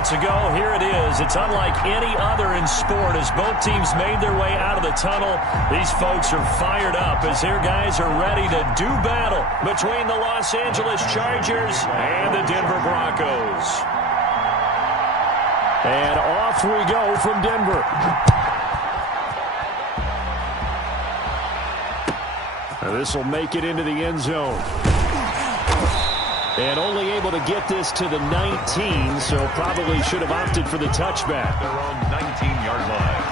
moments ago, here it is. It's unlike any other in sport as both teams made their way out of the tunnel. These folks are fired up as their guys are ready to do battle between the Los Angeles Chargers and the Denver Broncos. And off we go from Denver. This will make it into the end zone. And only able to get this to the 19, so probably should have opted for the touchback. Their own 19-yard line.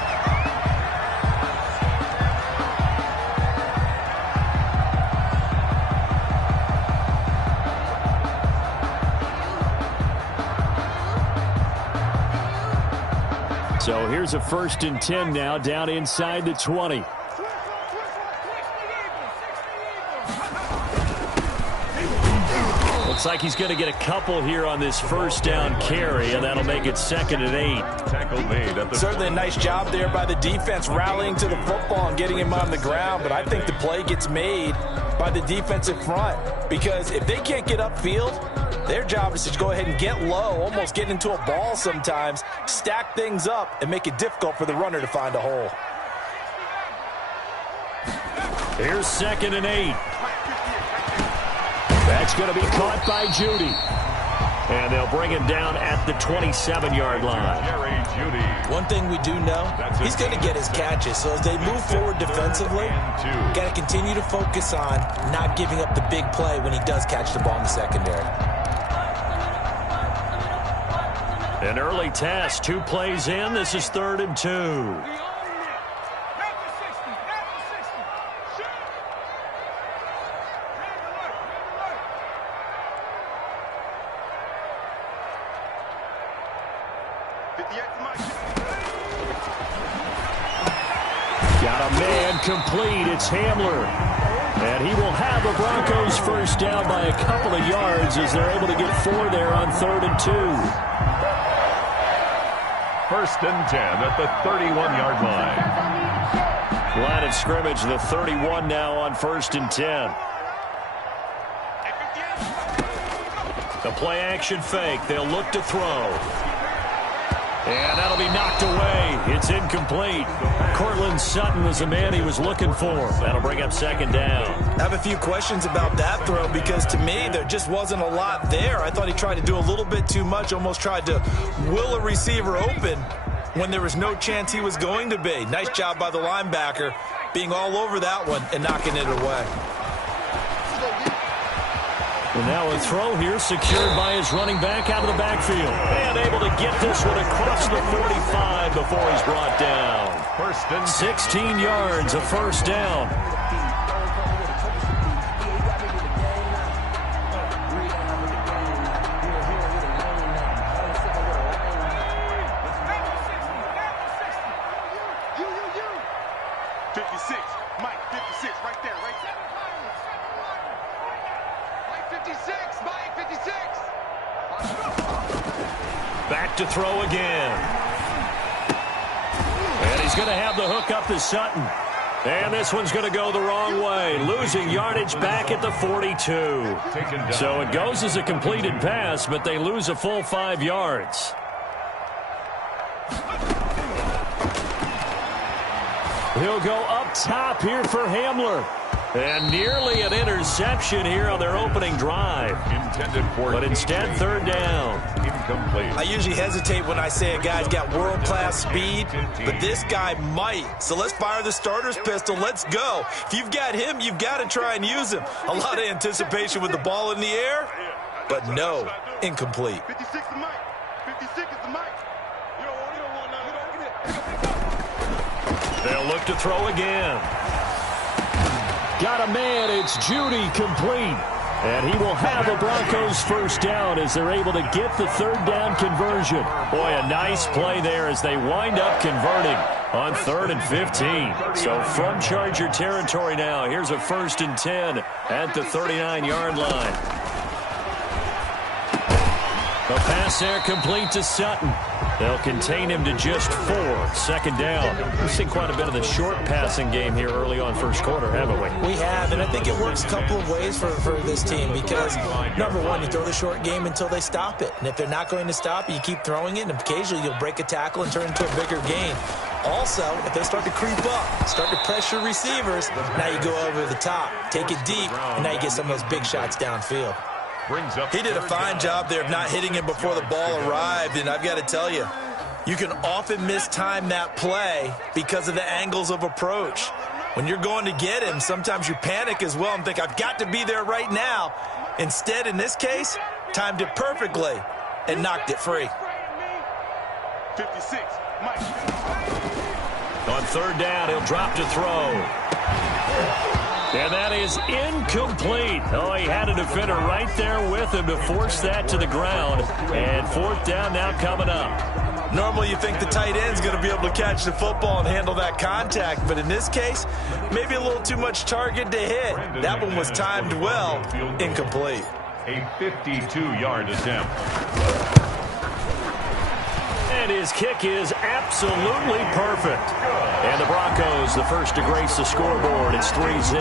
So here's a 1st and 10 now, down inside the 20. Looks like he's going to get a couple here on this 1st down carry, and that'll make it 2nd and 8. Tackle made at the Certainly a nice job there by the defense rallying to the football and getting him on the ground, but I think the play gets made by the defensive front because if they can't get upfield, their job is to go ahead and get low, almost get into a ball sometimes, stack things up, and make it difficult for the runner to find a hole. Here's 2nd and 8. That's going to be caught by Judy. And they'll bring him down at the 27-yard line. One thing we do know, he's going to get his catches. So as they move forward defensively, got to continue to focus on not giving up the big play when he does catch the ball in the secondary. An early test, 2 plays in. This is 3rd and 2. Got a man complete. It's Hamler. And he will have the Broncos 1st down by a couple of yards as they're able to get 4 there on 3rd and 2. 1st and 10 at the 31-yard line. Line of scrimmage, the 31 now on 1st and 10. The play action fake. They'll look to throw. And that'll be knocked away. It's incomplete. Cortland Sutton was the man he was looking for. That'll bring up 2nd down. I have a few questions about that throw because to me there just wasn't a lot there. I thought he tried to do a little bit too much, almost tried to will a receiver open when there was no chance he was going to be. Nice job by the linebacker being all over that one and knocking it away. And now a throw here secured by his running back out of the backfield. And able to get this one across the 45 before he's brought down. 1st and 16 yards, a 1st down. Back to throw again. And he's going to have the hook up to Sutton. And this one's going to go the wrong way. Losing yardage back at the 42. So it goes as a completed pass, but they lose a full 5 yards. He'll go up top here for Hamler. And nearly an interception here on their opening drive. Intended for but instead, 3rd down. Incomplete. I usually hesitate when I say a guy's got world-class speed, but this guy might. So let's fire the starter's pistol. Let's go. If you've got him, you've got to try and use him. A lot of anticipation with the ball in the air, but no, incomplete. 56 is Mike. 56 is the Mike. You don't want They'll look to throw again. Got a man. It's Judy complete. And he will have the Broncos 1st down as they're able to get the 3rd down conversion. Boy, a nice play there as they wind up converting on 3rd and 15. So from Charger territory now, here's a 1st and 10 at the 39-yard line. A pass there complete to Sutton. They'll contain him to just 4. 2nd down. We've seen quite a bit of the short passing game here early on first quarter, haven't we? We have, and I think it works a couple of ways for this team because, number one, you throw the short game until they stop it. And if they're not going to stop it, you keep throwing it, and occasionally you'll break a tackle and turn it into a bigger gain. Also, if they start to creep up, start to pressure receivers, now you go over the top, take it deep, and now you get some of those big shots downfield. He did a fine job there of not hitting him before the ball arrived, and I've got to tell you, you can often mistime that play because of the angles of approach. When you're going to get him, sometimes you panic as well and think, I've got to be there right now. Instead, in this case, timed it perfectly and knocked it free. 56, Mike. On 3rd down, he'll drop to throw. And that is incomplete. Oh, he had a defender right there with him to force that to the ground. And 4th down now coming up. Normally you think the tight end's going to be able to catch the football and handle that contact, but in this case, maybe a little too much target to hit. That one was timed well, incomplete. A 52-yard attempt. And his kick is absolutely perfect. And the Broncos, the first to grace the scoreboard. It's 3-zip.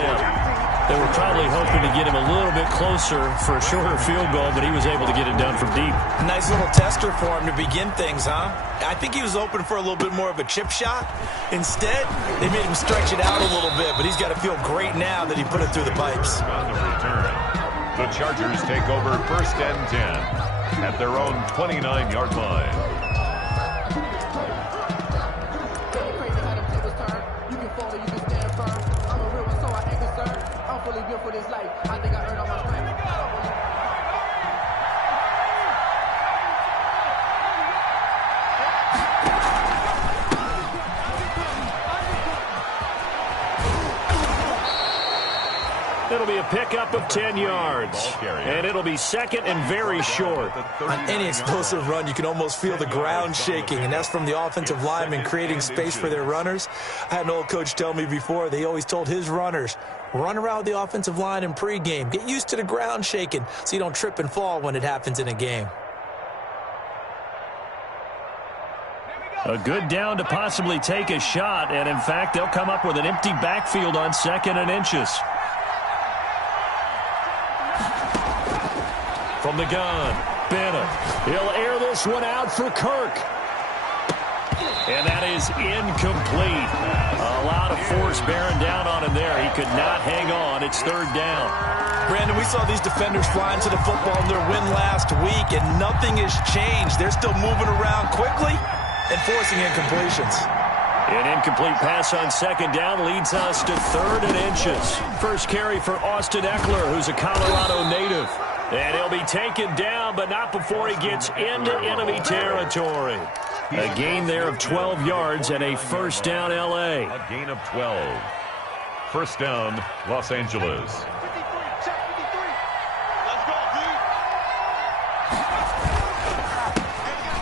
They were probably hoping to get him a little bit closer for a shorter field goal, but he was able to get it done from deep. Nice little tester for him to begin things, huh? I think he was open for a little bit more of a chip shot. Instead, they made him stretch it out a little bit, but he's got to feel great now that he put it through the pipes. On the return, the Chargers take over 1st and 10 at their own 29-yard line. It'll be a pickup of 10 yards. And it'll be 2nd and very short. On any explosive run, you can almost feel the ground shaking, and that's from the offensive linemen creating space for their runners. I had an old coach tell me before, they always told his runners, run around the offensive line in pregame. Get used to the ground shaking so you don't trip and fall when it happens in a game. A good down to possibly take a shot, and in fact, they'll come up with an empty backfield on 2nd and inches. From the gun, Bennett. He'll air this one out for Kirk. And that is incomplete. A lot of force bearing down on him there. He could not hang on. It's 3rd down. Brandon, we saw these defenders flying to the football in their win last week, and nothing has changed. They're still moving around quickly and forcing incompletions. An incomplete pass on 2nd down leads us to 3rd and inches. First carry for Austin Eckler, who's a Colorado native. And he'll be taken down, but not before he gets into enemy territory. A gain there of 12 yards and a 1st down L.A. A gain of 12. 1st down, Los Angeles. 53, check 53. Let's go, dude.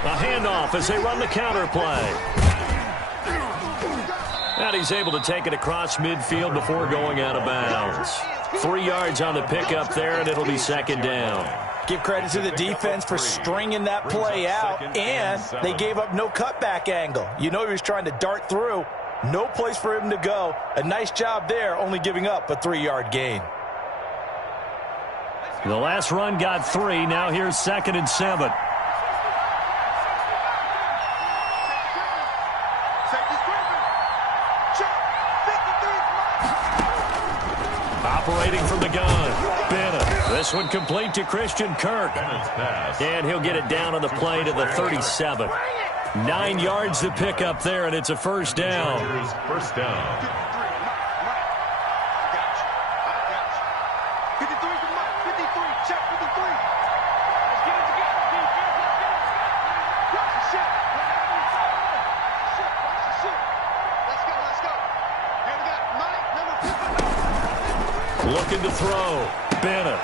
A handoff as they run the counter play. And he's able to take it across midfield before going out of bounds. 3 yards on the pickup there, and it'll be 2nd down. Give credit to the defense for stringing that play out, and they gave up no cutback angle. You know he was trying to dart through. No place for him to go. A nice job there, only giving up a 3-yard gain. The last run got 3. Now here's 2nd and 7. Operating from the gun, Bennett. This one complete to Christian Kirk. And he'll get it down on the play to the 37. 9 yards to pick up there, and it's a 1st down. 1st down. 53 to Mike. 53, check 53. Let's get it together, defense. Let's get it. Watch the shit. Watch the shit. Let's go, let's go. Here we got Mike, number 50. Looking to throw. Bennett.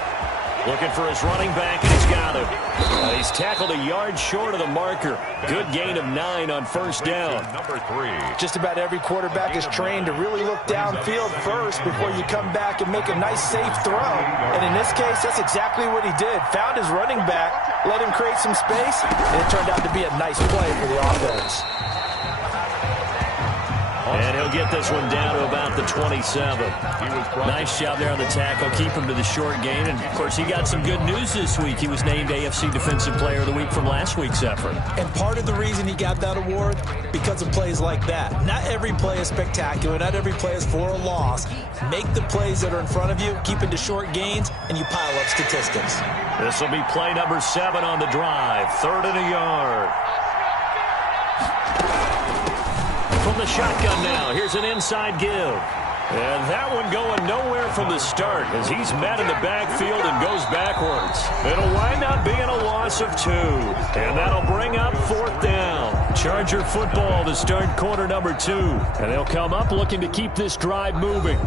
Looking for his running back, and he's got him. He's tackled a yard short of the marker. Good gain of 9 on first down. Number 3. Just about every quarterback is trained to really look downfield first before you come back and make a nice, safe throw. And in this case, that's exactly what he did. Found his running back, let him create some space, and it turned out to be a nice play for the offense. And he'll get this one down to about the 27. Nice job there on the tackle. Keep him to the short gain. And, of course, he got some good news this week. He was named AFC Defensive Player of the Week from last week's effort. And part of the reason he got that award, because of plays like that. Not every play is spectacular. Not every play is for a loss. Make the plays that are in front of you, keep it to short gains, and you pile up statistics. This will be play number 7 on the drive. 3rd and a yard. From the shotgun now, here's an inside give. And that one going nowhere from the start as he's met in the backfield and goes backwards. It'll wind up being a loss of 2. And that'll bring up 4th down. Charger football to start quarter number 2. And they'll come up looking to keep this drive moving.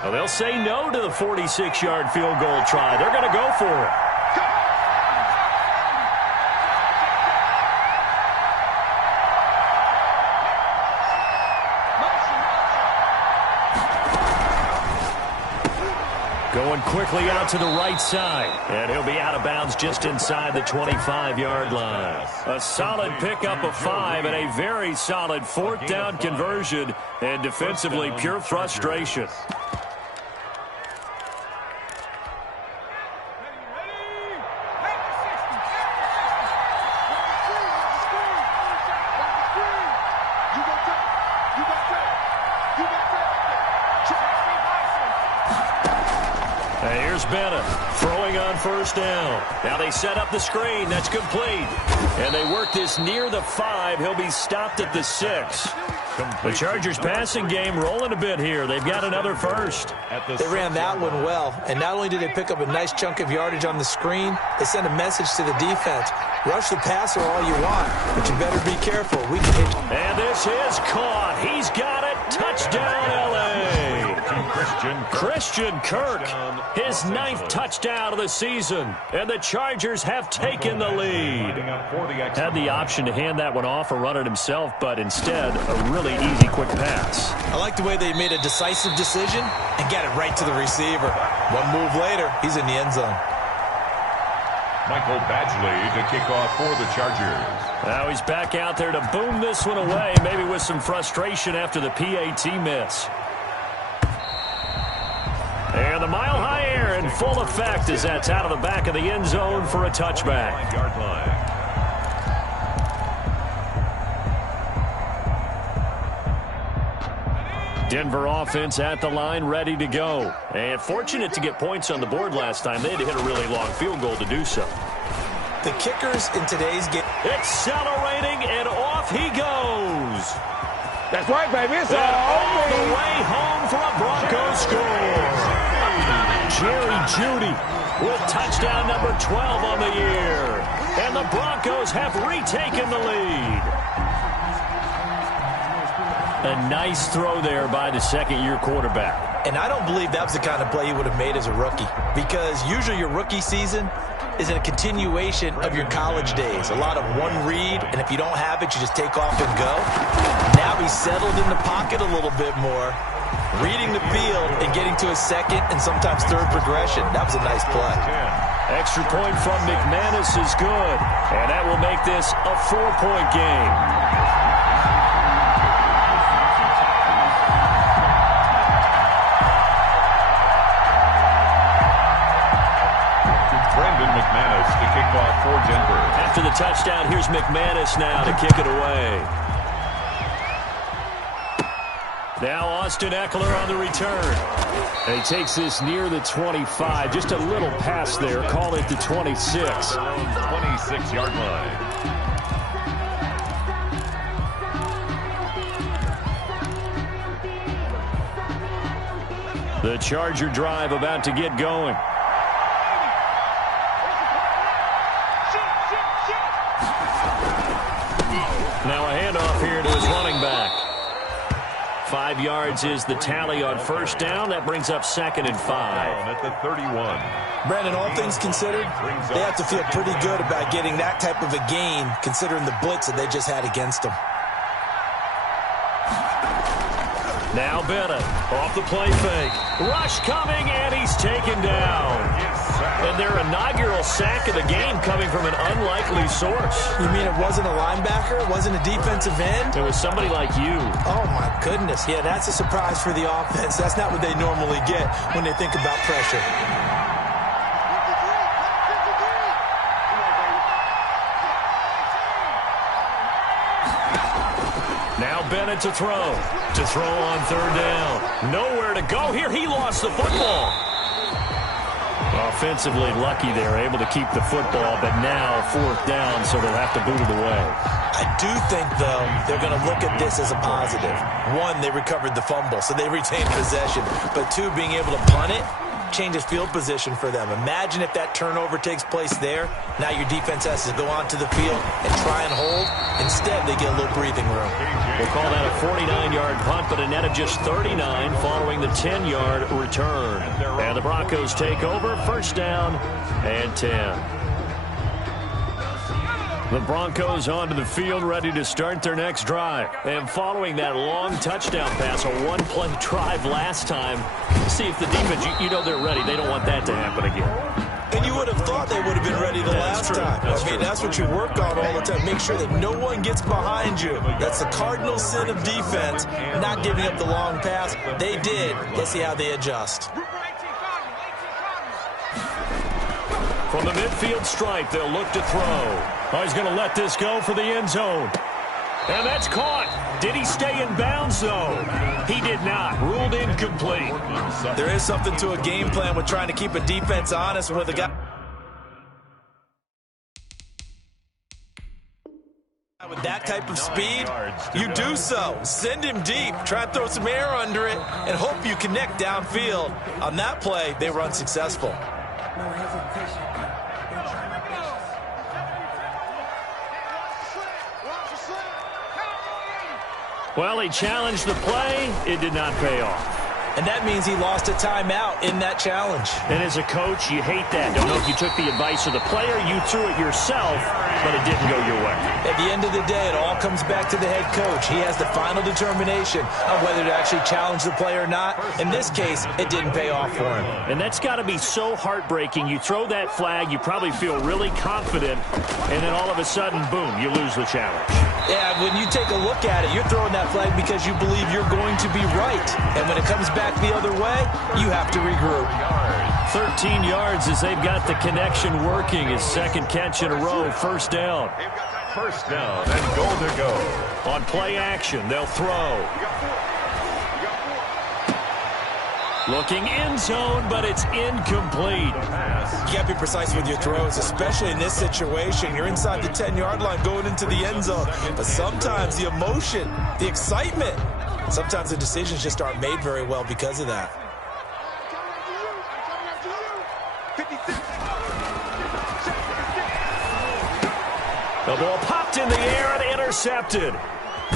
Well, they'll say no to the 46-yard field goal try. They're going to go for it. Going quickly out to the right side. And he'll be out of bounds just inside the 25-yard line. A solid pickup of 5 and a very solid 4th down conversion. And defensively, pure frustration. Bennett throwing on first down. Now they set up the screen. That's complete. And they work this near the 5. He'll be stopped at the 6. The Chargers passing game rolling a bit here. They've got another first. They ran that one well. And not only did they pick up a nice chunk of yardage on the screen, they sent a message to the defense. Rush the passer all you want, but you better be careful. We can hit. And this is caught. He's got it. Touchdown, L.A. Christian Kirk, his 9th touchdown of the season, and the Chargers have taken the lead. Had the option to hand that one off or run it himself, but instead, a really easy, quick pass. I like the way they made a decisive decision and got it right to the receiver. One move later, he's in the end zone. Michael Badgley to kick off for the Chargers. Now he's back out there to boom this one away, maybe with some frustration after the PAT miss. And the mile-high air in full effect as that's out of the back of the end zone for a touchback. Yard line. Denver offense at the line, ready to go. And fortunate to get points on the board last time. They had to hit a really long field goal to do so. The kickers in today's game. Accelerating, and off he goes. That's right, baby. It's all the way home for a Broncos score. Jerry Jeudy with touchdown number 12 on the year. And the Broncos have retaken the lead. A nice throw there by the second-year quarterback. And I don't believe that was the kind of play he would have made as a rookie, because usually your rookie season is a continuation of your college days. A lot of one read, and if you don't have it, you just take off and go. Now he's settled in the pocket a little bit more, reading the field and getting to a second and sometimes third progression. That was a nice play. Extra point from McManus is good, and that will make this a 4-point game. McManus to kick off for Denver. After the touchdown, here's McManus now to kick it away. Now Austin Eckler on the return. And he takes this near the 25. Just a little pass there. Call it the 26. 26-yard line. The Charger drive about to get going. Now a handoff here to his running back. 5 yards is the tally on first down. That brings up 2nd and 5. At the 31. Brandon, all things considered, they have to feel pretty good about getting that type of a gain, considering the blitz that they just had against them. Now Bennett off the play fake. Rush coming, and he's taken down. And their inaugural sack of the game coming from an unlikely source. You mean it wasn't a linebacker? It wasn't a defensive end? It was somebody like you. Oh, my goodness. Yeah, that's a surprise for the offense. That's not what they normally get when they think about pressure. Now Bennett to throw. To throw on 3rd down. Nowhere to go here. He lost the football. Offensively lucky they're able to keep the football, but now 4th down, so they'll have to boot it away. I do think, though, they're going to look at this as a positive. 1, they recovered the fumble, so they retained possession. But 2, being able to punt it changes field position for them. Imagine if that turnover takes place there. Now your defense has to go onto the field and try and hold. Instead, they get a little breathing room. We'll call that a 49-yard punt, but a net of just 39 following the 10-yard return. And the Broncos take over, 1st down and 10. The Broncos onto the field, ready to start their next drive. And following that long touchdown pass, a one-play drive last time, see if the defense, you know they're ready. They don't want that to happen again. And you would have thought they would have been ready the last time. I mean, that's what you work on all the time. Make sure that no one gets behind you. That's the cardinal sin of defense, not giving up the long pass. They did. Let's see how they adjust. From the midfield stripe, they'll look to throw. Oh, he's going to let this go for the end zone. And that's caught. Did he stay in bounds, though? He did not. Ruled incomplete. There is something to a game plan with trying to keep a defense honest with a guy with that type of speed. You do so. Send him deep. Try and throw some air under it and hope you connect downfield. On that play, they were unsuccessful. Well, he challenged the play. It did not pay off. And that means he lost a timeout in that challenge. And as a coach, you hate that. Don't know if you took the advice of the player, you threw it yourself, but it didn't go your way. At the end of the day, it all comes back to the head coach. He has the final determination on whether to actually challenge the play or not. In this case, it didn't pay off for him. And that's got to be so heartbreaking. You throw that flag, you probably feel really confident, and then all of a sudden, boom, you lose the challenge. Yeah, when you take a look at it, you're throwing that flag because you believe you're going to be right. And when it comes back the other way, you have to regroup. 13 yards as they've got the connection working. His 2nd catch in a row, 1st down. 1st down and goal to go. On play action, they'll throw. Looking end zone, but it's incomplete. You got to be precise with your throws, especially in this situation. You're inside the 10-yard line going into the end zone. But sometimes the emotion, the excitement, sometimes the decisions just aren't made very well because of that. The ball popped in the air and intercepted.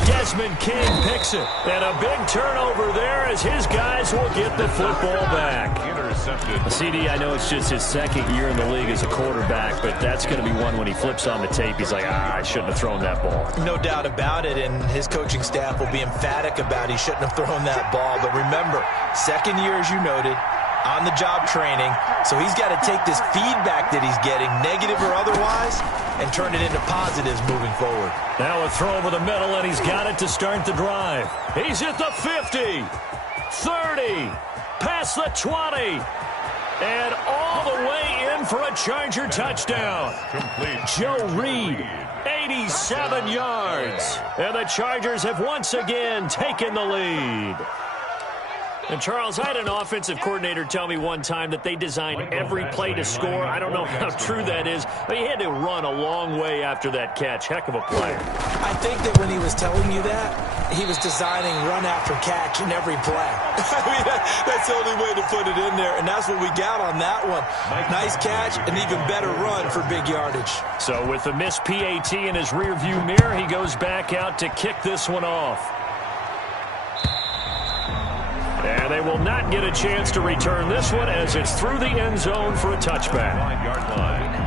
Desmond King picks it. And a big turnover there as his guys will get the football back. Intercepted. CD, I know it's just his 2nd year in the league as a quarterback, but that's going to be one when he flips on the tape. He's like, I shouldn't have thrown that ball. No doubt about it, and his coaching staff will be emphatic about he shouldn't have thrown that ball. But remember, 2nd year, as you noted, on-the-job training, so he's got to take this feedback that he's getting, negative or otherwise, and turn it into positives moving forward. Now a throw over the middle, and he's got it to start the drive. He's at the 50, 30, past the 20, And all the way in for a Charger touchdown. Complete. Joe Reed, 87 yards. And the Chargers have once again taken the lead. And, Charles, I had an offensive coordinator tell me one time that they design every play to score. I don't know how true that is, but he had to run a long way after that catch. Heck of a play. I think that when he was telling you that, he was designing run after catch in every play. I mean, that's the only way to put it in there, and that's what we got on that one. Nice catch, an even better run for big yardage. So with the missed PAT in his rearview mirror, he goes back out to kick this one off. And they will not get a chance to return this one as it's through the end zone for a touchback. 9-yard line.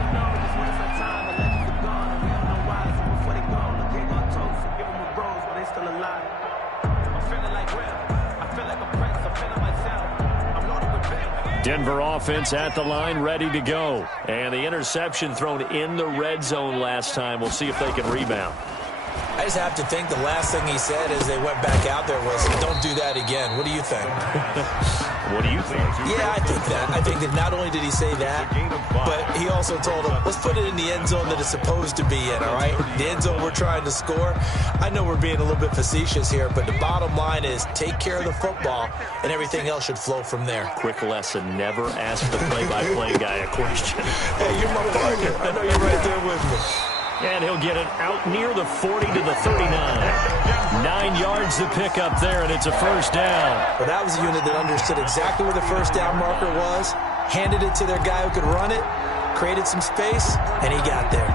Denver offense at the line, ready to go. And the interception thrown in the red zone last time. We'll see if they can rebound. I just have to think the last thing he said as they went back out there was, don't do that again. What do you think? What do you think? Yeah, I think that. I think that not only did he say that, but he also told them, let's put it in the end zone that it's supposed to be in, all right? The end zone we're trying to score. I know we're being a little bit facetious here, but the bottom line is take care of the football, and everything else should flow from there. Quick lesson, never ask the play-by-play guy a question. Hey, you're my partner. I know you're right there with me. And he'll get it out near the 40 to the 39. 9 yards to pick up there, and it's a first down. Well, that was a unit that understood exactly where the first down marker was, handed it to their guy who could run it, created some space, and he got there.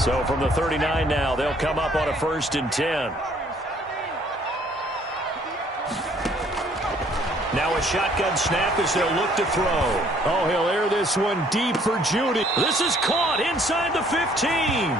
So from the 39 now, they'll come up on a 1st and 10. Now a shotgun snap as they'll look to throw. Oh, he'll air this one deep for Judy. This is caught inside the 15.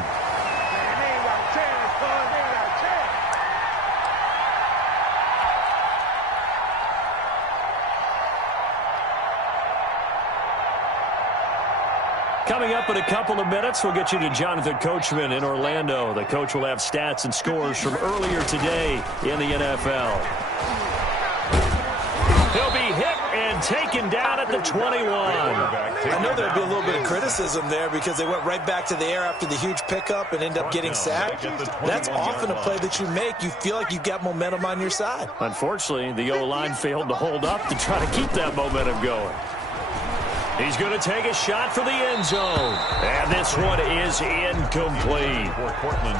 Coming up in a couple of minutes, we'll get you to Jonathan Coachman in Orlando. The coach will have stats and scores from earlier today in the NFL. He'll be hit and taken down at the 21. I know there'd be a little bit of criticism there because they went right back to the air after the huge pickup and end up getting sacked. That's often a play that you make. You feel like you've got momentum on your side. Unfortunately, the O-line failed to hold up to try to keep that momentum going. He's going to take a shot for the end zone. And this one is incomplete.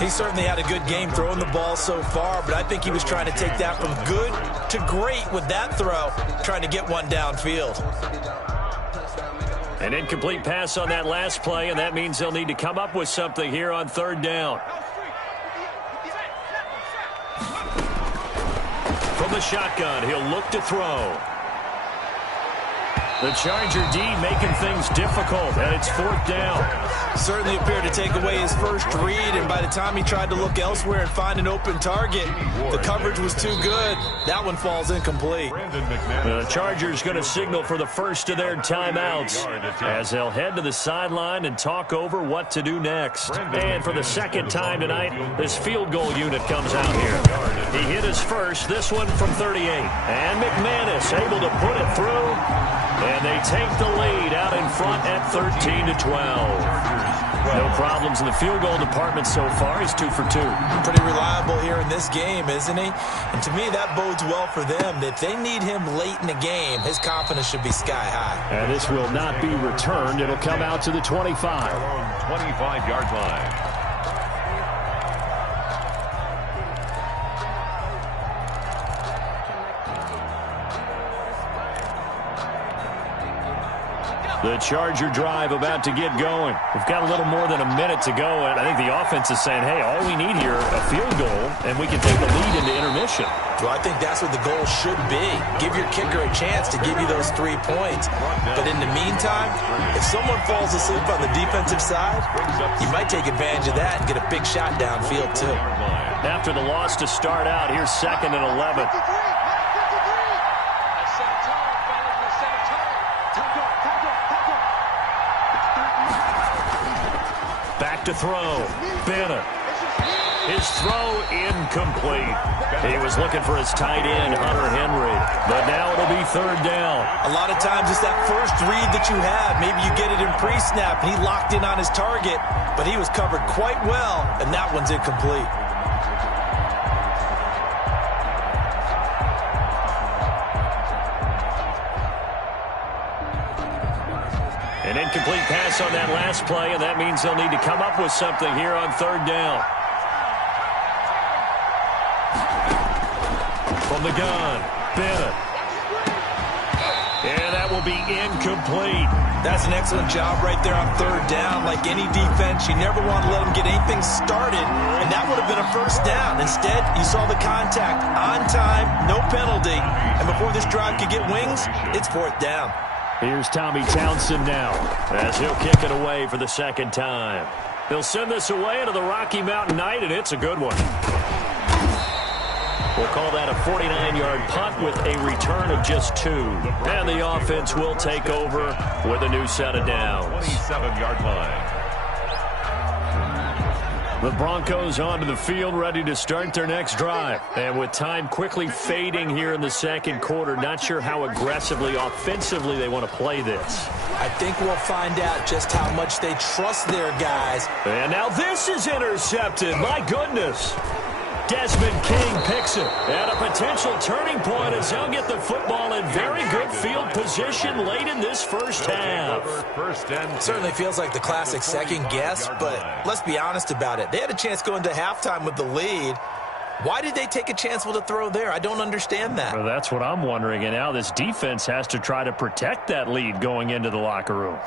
He certainly had a good game throwing the ball so far, but I think he was trying to take that from good to great with that throw, trying to get one downfield. An incomplete pass on that last play, and that means they'll need to come up with something here on 3rd down. From the shotgun, he'll look to throw. The Charger D making things difficult, and it's 4th down. Certainly appeared to take away his first read, and by the time he tried to look elsewhere and find an open target, the coverage was too good. That one falls incomplete. The Chargers going to signal for the first of their timeouts as they'll head to the sideline and talk over what to do next. And for the second time tonight, this field goal unit comes out here. He hit his first, this one from 38. And McManus able to put it through. And they take the lead out in front at 13 to 12. No problems in the field goal department so far. He's 2 for 2. Pretty reliable here in this game, isn't he? And to me, that bodes well for them. If they need him late in the game, his confidence should be sky high. And this will not be returned. It'll come out to the 25. 25-yard line. The Charger drive about to get going. We've got a little more than a minute to go, and I think the offense is saying, hey, all we need here, a field goal, and we can take the lead into intermission. Well, I think that's what the goal should be. Give your kicker a chance to give you those 3 points. But in the meantime, if someone falls asleep on the defensive side, you might take advantage of that and get a big shot downfield, too. After the loss to start out, here's 2nd and 11. Back to throw. Bennett. His throw incomplete. He was looking for his tight end, Hunter Henry, but now it'll be third down. A lot of times it's that first read that you have. Maybe you get it in pre-snap, and he locked in on his target, but he was covered quite well, and that one's incomplete. An incomplete pass on that last play, and that means they'll need to come up with something here on third down. From the gun, Bennett. And that will be incomplete. That's an excellent job right there on third down. Like any defense, you never want to let them get anything started, and that would have been a first down. Instead, you saw the contact on time, no penalty, and before this drive could get wings, it's fourth down. Here's Tommy Townsend now as he'll kick it away for the second time. He'll send this away into the Rocky Mountain night, and it's a good one. We'll call that a 49-yard punt with a return of just 2. And the offense will take over with a new set of downs. 27-yard line. The Broncos onto the field, ready to start their next drive. And with time quickly fading here in the second quarter, not sure how aggressively, offensively they want to play this. I think we'll find out just how much they trust their guys. And now this is intercepted. My goodness. Desmond King picks it. And a potential turning point as he'll get the football in very good field position late in this first half. Certainly feels like the classic second guess, but let's be honest about it. They had a chance going to halftime with the lead. Why did they take a chance with a throw there? I don't understand that. Well, that's what I'm wondering. And now this defense has to try to protect that lead going into the locker room.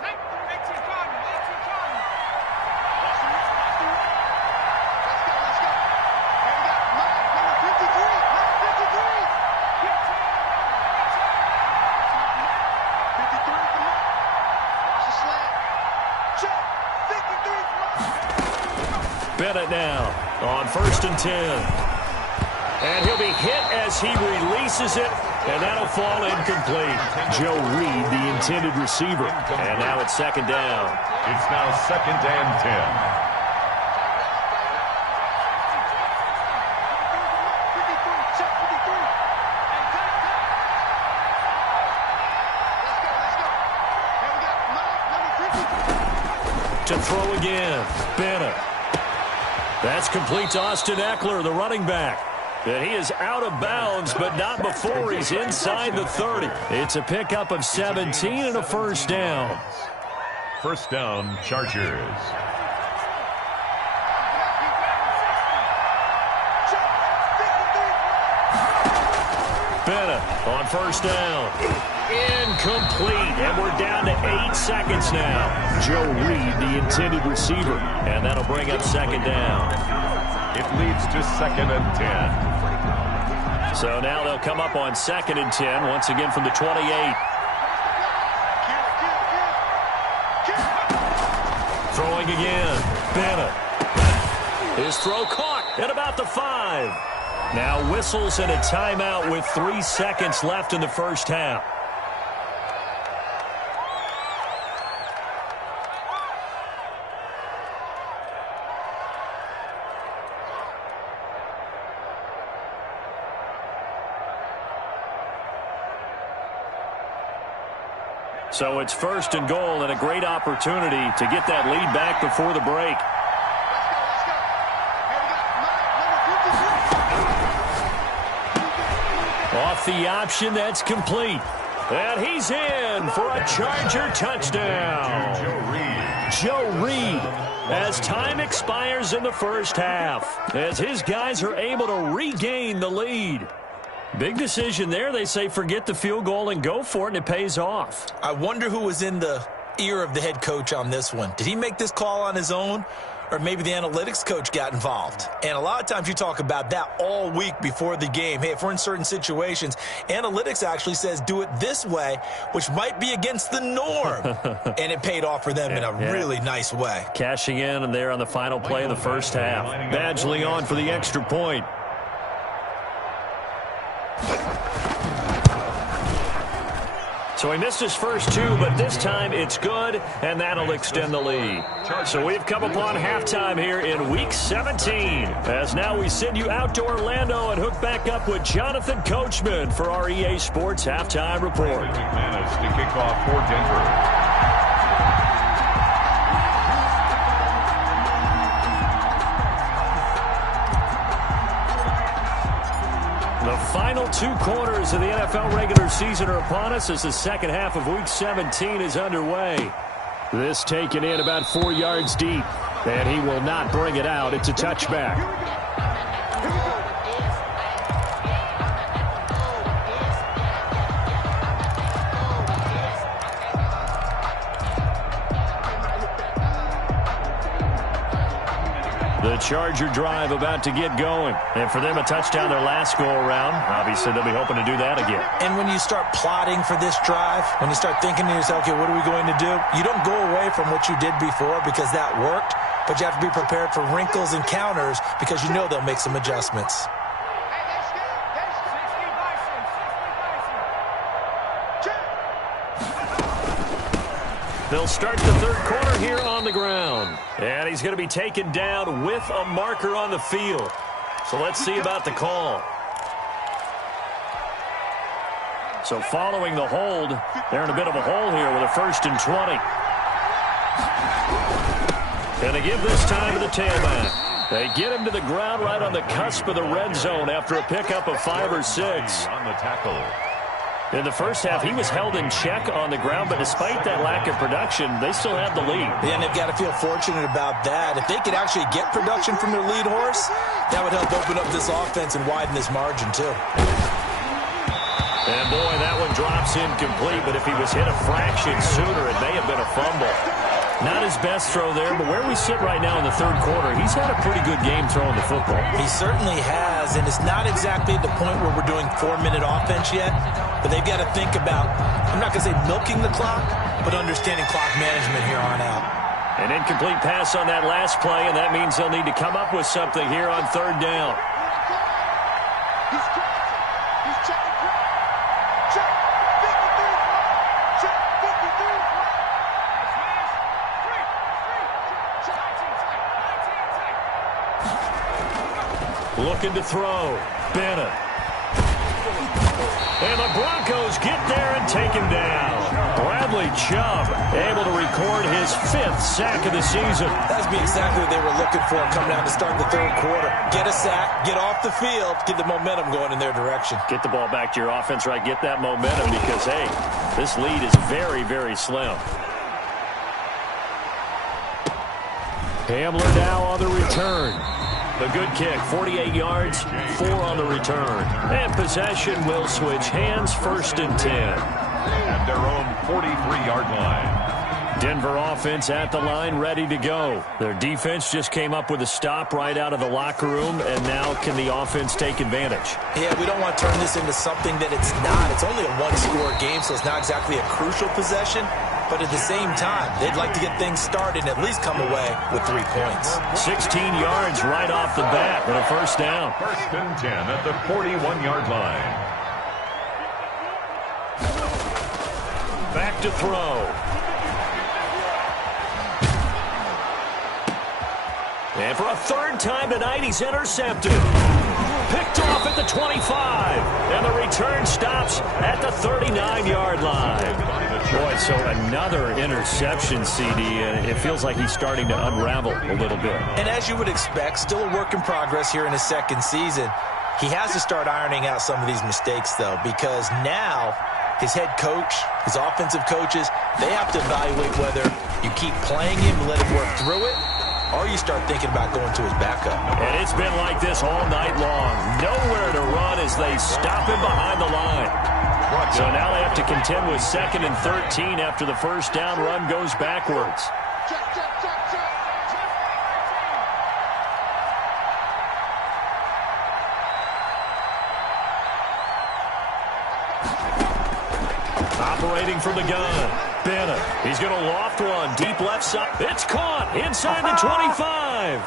Bennett now on 1st and 10. And he'll be hit as he releases it, and that'll fall incomplete. Joe Reed, the intended receiver. And now it's second down. It's now 2nd and 10. To throw again, Bennett. That's complete to Austin Eckler, the running back. And he is out of bounds, but not before he's inside the 30. It's a pickup of 17 and a first down. First down, Chargers. Bennett on first down. Incomplete, and we're down to 8 seconds now. Joe Reed, the intended receiver, and that'll bring up second down. It leads to 2nd and 10. So now they'll come up on 2nd and 10, once again from the 28. Throwing again, Bennett. His throw caught at about the 5. Now whistles and a timeout with 3 seconds left in the first half. So it's 1st and goal and a great opportunity to get that lead back before the break. Off the option, that's complete. And he's in for a Charger touchdown. Joe Reed, as time expires in the first half, as his guys are able to regain the lead. Big decision there. They say forget the field goal and go for it, and it pays off. I wonder who was in the ear of the head coach on this one. Did he make this call on his own? Or maybe the analytics coach got involved. And a lot of times you talk about that all week before the game. Hey, if we're in certain situations, analytics actually says do it this way, which might be against the norm. And it paid off for them in a really nice way. Cashing in and there on the final play of the first half. Badgley on for the extra point. So he missed his first two, but this time it's good, and that'll extend the lead. So we've come upon halftime here in Week 17, as now we send you out to Orlando and hook back up with Jonathan Coachman for our EA Sports Halftime Report. McManus to kick off for Denver. The final two quarters of the NFL regular season are upon us as the second half of Week 17 is underway. This taken in about 4 yards deep, and he will not bring it out. It's a touchback. The Charger drive about to get going. And for them, a touchdown their last go-around. Obviously, they'll be hoping to do that again. And when you start plotting for this drive, when you start thinking to yourself, okay, what are we going to do? You don't go away from what you did before because that worked, but you have to be prepared for wrinkles and counters because you know they'll make some adjustments. They'll start the third quarter here on the ground. And he's going to be taken down with a marker on the field. So let's see about the call. So following the hold, they're in a bit of a hole here with a 1st and 20. And they give this time to the tailback. They get him to the ground right on the cusp of the red zone after a pickup of 5 or 6. On the tackle. In the first half, he was held in check on the ground, but despite that lack of production, they still have the lead. And they've got to feel fortunate about that. If they could actually get production from their lead horse, that would help open up this offense and widen this margin, too. And, boy, that one drops incomplete, but if he was hit a fraction sooner, it may have been a fumble. Not his best throw there, but where we sit right now in the third quarter, he's had a pretty good game throwing the football. He certainly has, and it's not exactly at the point where we're doing 4-minute offense yet, but they've got to think about, I'm not going to say milking the clock, but understanding clock management here on out. An incomplete pass on that last play, and that means they'll need to come up with something here on third down. He's crossing. He's checking crowd. Check. 53. Check. 53. Looking to throw. Bennett. And the Broncos get there and take him down. Bradley Chubb able to record his 5th sack of the season. That's exactly what they were looking for coming down to start the third quarter. Get a sack, get off the field, get the momentum going in their direction. Get the ball back to your offense, right? Get that momentum because, hey, this lead is very, very slim. Hamler now on the return. A good kick, 48 yards, 4 on the return. And possession will switch hands, 1st and 10. At their own 43-yard line. Denver offense at the line, ready to go. Their defense just came up with a stop right out of the locker room, and now can the offense take advantage? Yeah, we don't want to turn this into something that it's not. It's only a one-score game, so it's not exactly a crucial possession. But at the same time, they'd like to get things started and at least come away with 3 points. 16 yards right off the bat with a 1st down. 1st and 10 at the 41-yard line. Back to throw. And for a 3rd time tonight, he's intercepted. Picked off at the 25. And the return stops at the 39-yard line. Boy, so another interception, CD, and it feels like he's starting to unravel a little bit. And as you would expect, still a work in progress here in his 2nd season. He has to start ironing out some of these mistakes, though, because now his head coach, his offensive coaches, they have to evaluate whether you keep playing him and let him work through it, or you start thinking about going to his backup. And it's been like this all night long. Nowhere to run as they stop him behind the line. So now they have to contend with 2nd and 13 after the 1st down run goes backwards. Operating from the gun. Bennett. He's going to loft one. Deep left side. It's caught inside the 25.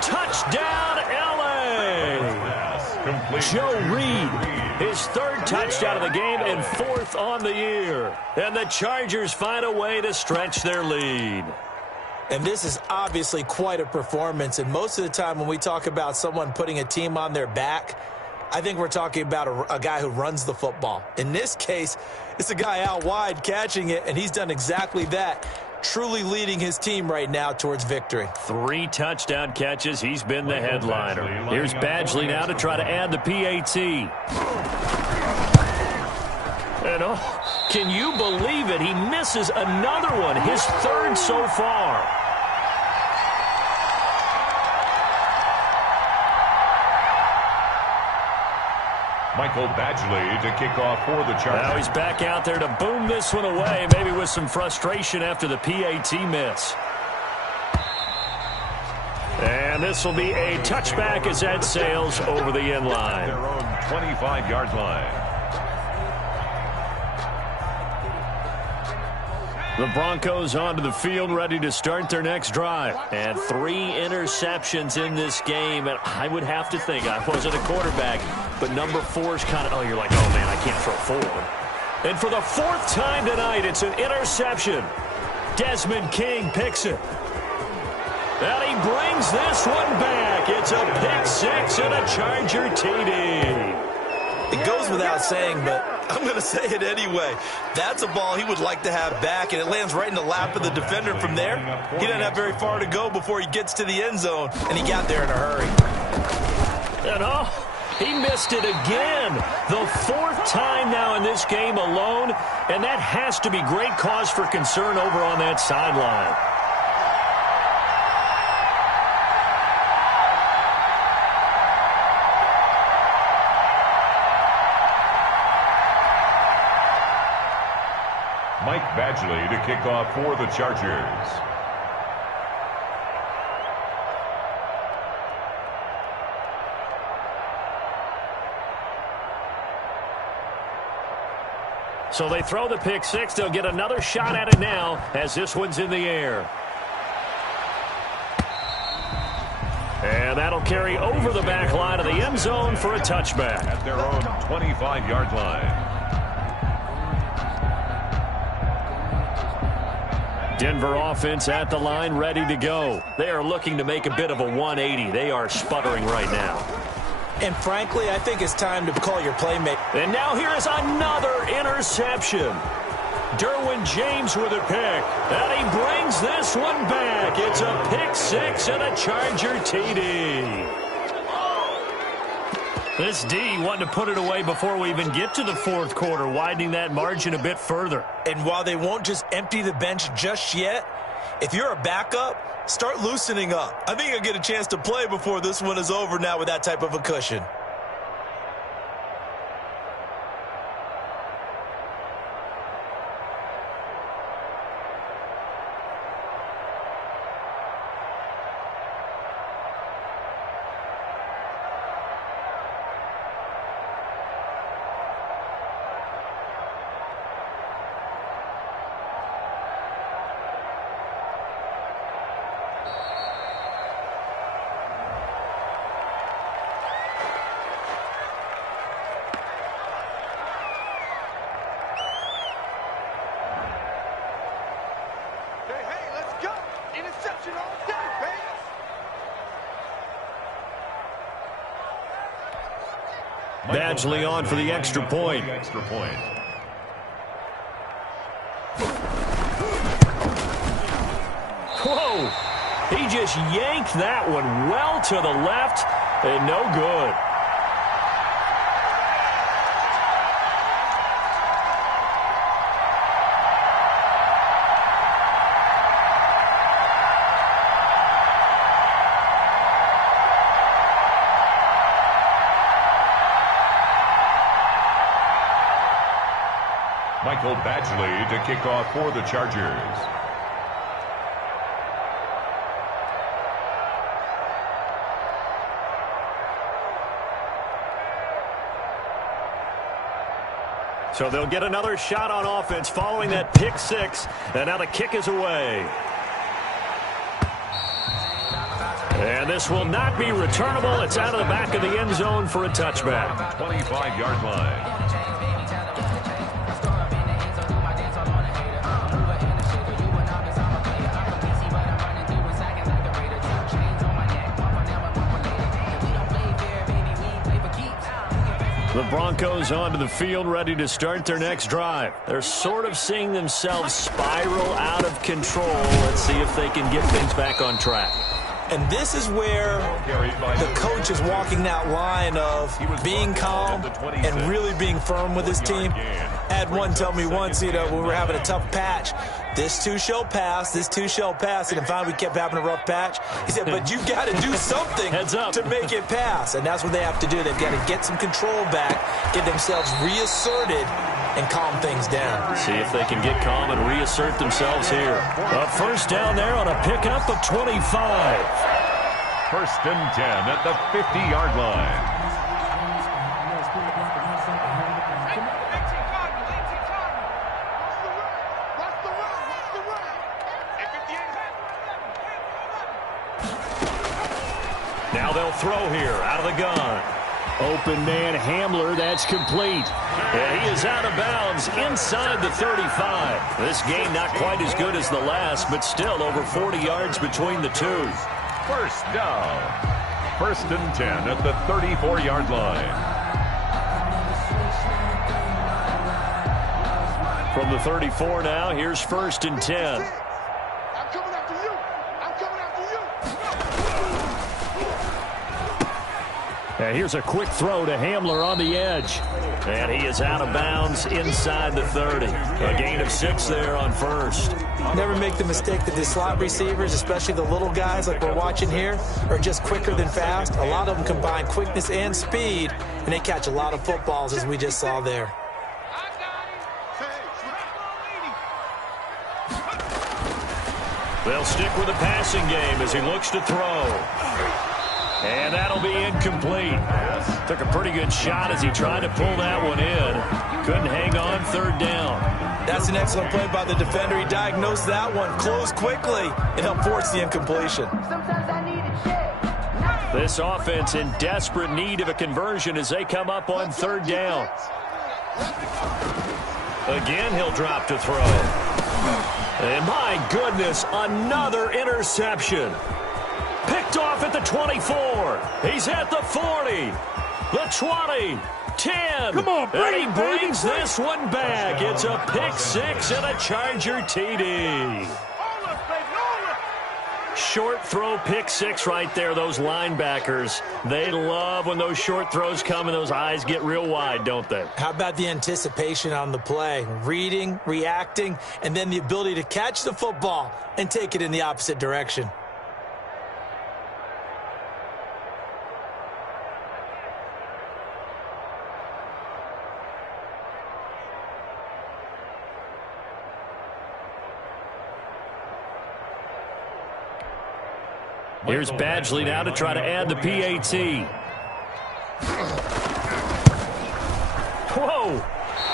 Touchdown, L.A. Joe Reed, his third touchdown of the game and fourth on the year. And the Chargers find a way to stretch their lead. And this is obviously quite a performance. And most of the time when we talk about someone putting a team on their back, I think we're talking about a guy who runs the football. In this case, it's a guy out wide catching it, and he's done exactly that, truly leading his team right now towards victory. 3 touchdown catches. He's been the headliner. Here's Badgley now to try to add the PAT. And oh, can you believe it? He misses another one, his third so far. Michael Badgley to kick off for the Chargers. Now he's back out there to boom this one away, maybe with some frustration after the PAT miss. And this will be a touchback as that sails over the end line. Their own 25-yard line. The Broncos onto the field, ready to start their next drive. And 3 interceptions in this game. And I would have to think, I wasn't a quarterback, but number 4 is kind of, you're like, oh, man, I can't throw 4. And for the 4th time tonight, it's an interception. Desmond King picks it. And he brings this one back. It's a pick 6 and a Charger TD. It goes without saying, but I'm going to say it anyway. That's a ball he would like to have back, and it lands right in the lap of the defender from there. He doesn't have very far to go before he gets to the end zone, and he got there in a hurry. And he missed it again. The 4th time now in this game alone, and that has to be great cause for concern over on that sideline. Mike Badgley to kick off for the Chargers. So they throw the pick 6. They'll get another shot at it now as this one's in the air. And that'll carry over the back line of the end zone for a touchback. At their own 25-yard line. Denver offense at the line, ready to go. They are looking to make a bit of a 180. They are sputtering right now. And frankly, I think it's time to call your playmaker. And now here is another interception. Derwin James with a pick. And he brings this one back. It's a pick 6 and a Charger TD. This D wanting to put it away before we even get to the 4th quarter, widening that margin a bit further. And while they won't just empty the bench just yet, if you're a backup, start loosening up. I think you'll get a chance to play before this one is over now with that type of a cushion. Badgley on for the extra point. Whoa! He just yanked that one well to the left and no good. Michael Badgley to kick off for the Chargers. So they'll get another shot on offense following that pick 6. And now the kick is away. And this will not be returnable. It's out of the back of the end zone for a touchback. 25-yard line. The Broncos onto the field, ready to start their next drive. They're sort of seeing themselves spiral out of control. Let's see if they can get things back on track. And this is where the coach is walking that line of being calm and really being firm with his team. I had one tell me once, when we were having a tough patch, this too shall pass, this too shall pass. And finally we kept having a rough patch. He said, but you've got to do something to make it pass. And that's what they have to do. They've got to get some control back, get themselves reasserted, and calm things down. See if they can get calm and reassert themselves here. A first down there on a pickup of 25. First and 10 at the 50-yard line. Now they'll throw here out of the gun. Open man Hamler, that's complete. And he is out of bounds inside the 35. This game not quite as good as the last, but still over 40 yards between the two. First down. First and 10 at the 34-yard line. From the 34 now, here's first and 10. And here's a quick throw to Hamler on the edge. And he is out of bounds inside the 30. A gain of 6 there on first. Never make the mistake that the slot receivers, especially the little guys like we're watching here, are just quicker than fast. A lot of them combine quickness and speed, and they catch a lot of footballs, as we just saw there. They'll stick with the passing game as he looks to throw. And that'll be incomplete. Took a pretty good shot as he tried to pull that one in. Couldn't hang on third down. That's an excellent play by the defender. He diagnosed that one, closed quickly, and helped force the incompletion. This offense in desperate need of a conversion as they come up on third down. Again, he'll drop to throw. And my goodness, another interception. Picked off at the 24. He's at the 40. The 20. 10. Come on, and he brings this one back. It's a pick six and a Charger TD. Short throw pick six right there. Those linebackers, they love when those short throws come and those eyes get real wide, don't they? How about the anticipation on the play? Reading, reacting, and then the ability to catch the football and take it in the opposite direction. Here's Badgley now to try to add the PAT. Whoa!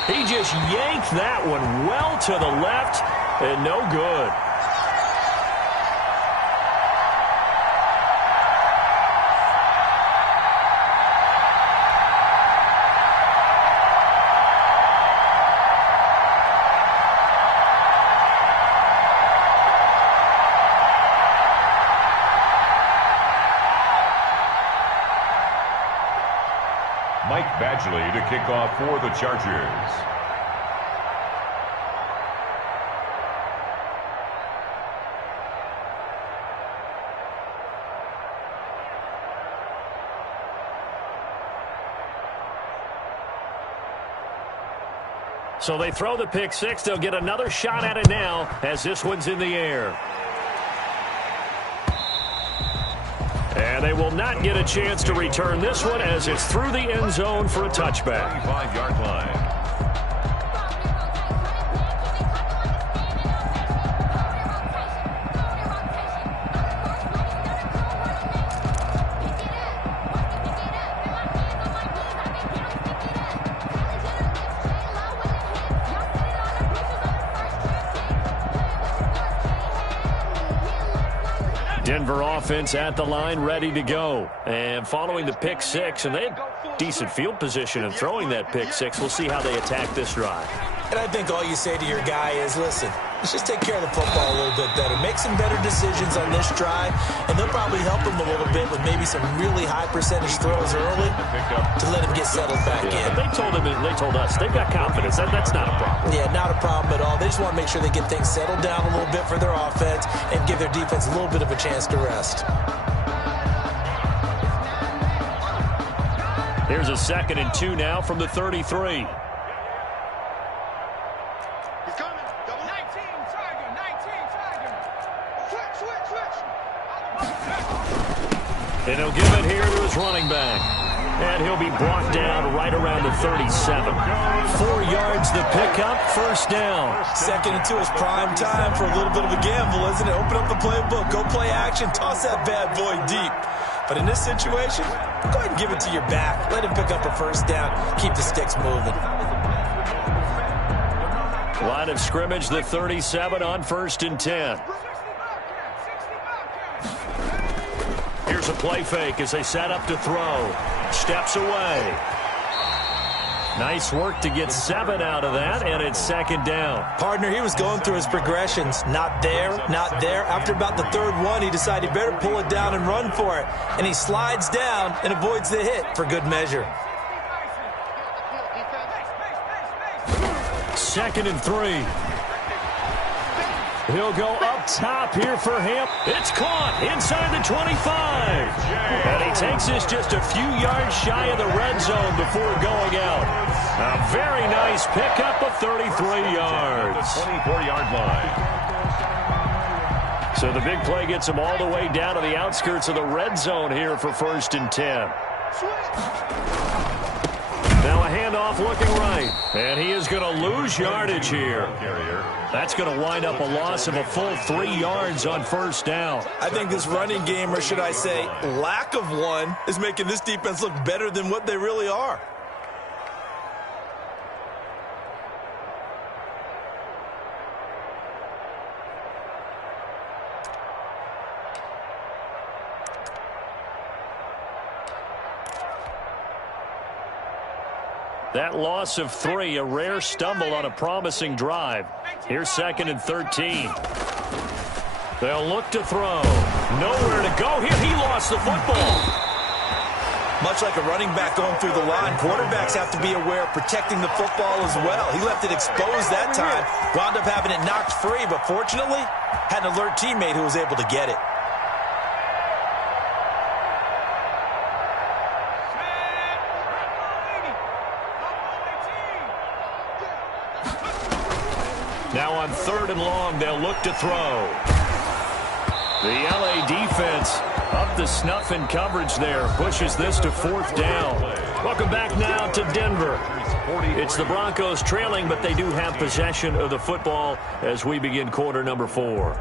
He just yanked that one well to the left and no good. Badgley to kick off for the Chargers. So they throw the pick six. They'll get another shot at it now as this one's in the air. And they will not get a chance to return this one as it's through the end zone for a touchback. 25-yard line. Denver offense at the line, ready to go. And following the pick six, and they had decent field position in throwing that pick six. We'll see how they attack this drive. And I think all you say to your guy is, listen, let's just take care of the football a little bit better. Make some better decisions on this drive, and they'll probably help him a little bit with maybe some really high percentage throws early to let him get settled back in. They told us, they've got confidence. That's not a problem. Yeah, not a problem at all. They just want to make sure they get things settled down a little bit for their offense and give their defense a little bit of a chance to rest. Here's a 2nd and 2 now from the 33. And he'll give it here to his running back. And he'll be brought down right around the 37. 4 yards the pickup, first down. 2nd and 2 is prime time for a little bit of a gamble, isn't it? Open up the playbook, go play action, toss that bad boy deep. But in this situation, go ahead and give it to your back. Let him pick up a first down. Keep the sticks moving. Line of scrimmage, the 37 on 1st and 10. Here's a play fake as they set up to throw. Steps away. Nice work to get 7 out of that, and it's 2nd down. Partner, he was going through his progressions. Not there, not there. After about the 3rd one, he decided he better pull it down and run for it. And he slides down and avoids the hit for good measure. 2nd and 3. He'll go up top here for him. It's caught inside the 25. And he takes this just a few yards shy of the red zone before going out. A very nice pickup of 33 yards. The 24-yard line. So the big play gets him all the way down to the outskirts of the red zone here for 1st and 10. Now a handoff looking right. And he is going to lose yardage here. That's going to wind up a loss of a full 3 yards on 1st down. I think this running game, or should I say lack of one, is making this defense look better than what they really are. That loss of 3, a rare stumble on a promising drive. Here's 2nd and 13. They'll look to throw. Nowhere to go here. He lost the football. Much like a running back going through the line, quarterbacks have to be aware of protecting the football as well. He left it exposed that time, wound up having it knocked free, but fortunately, had an alert teammate who was able to get it. Now on 3rd and long, they'll look to throw. The LA defense up to snuff in coverage there. Pushes this to 4th down. Welcome back now to Denver. It's the Broncos trailing, but they do have possession of the football as we begin quarter number 4.